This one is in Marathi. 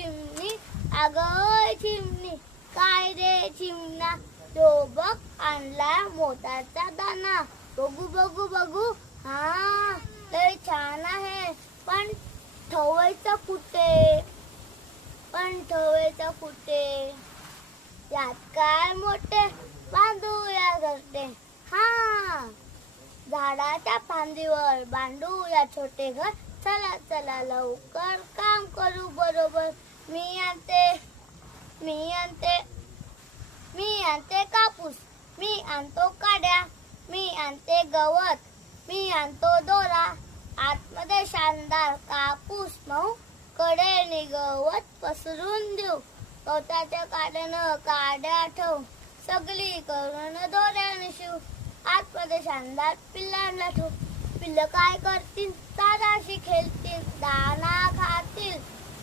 चिमणी अगं चिमणी काय रे चिमणा तो बघ आणला मोत्याचा दाना बघू बघू बघू हा लय छान आहे पण ठेवायचं कुठे यात काय मोठे बांधूया घरटे हा झाडाच्या फांदीवर बांधूया छोटे घर चला चला लवकर काम करू बरोबर मी आणते कापूस मी आणतो काड्या मी आणते गवत मी आणतो दोरा आतमध्ये शानदार कापूस मऊ कडेने गवत पसरून देऊ गवताच्या काड्यानं काड्या ठेवू सगळी करून दोऱ्याने शिव आतमध्ये शानदार पिल्लांना ठेवू पिल्लं काय करतील ताराशी खेळतील दाना खातील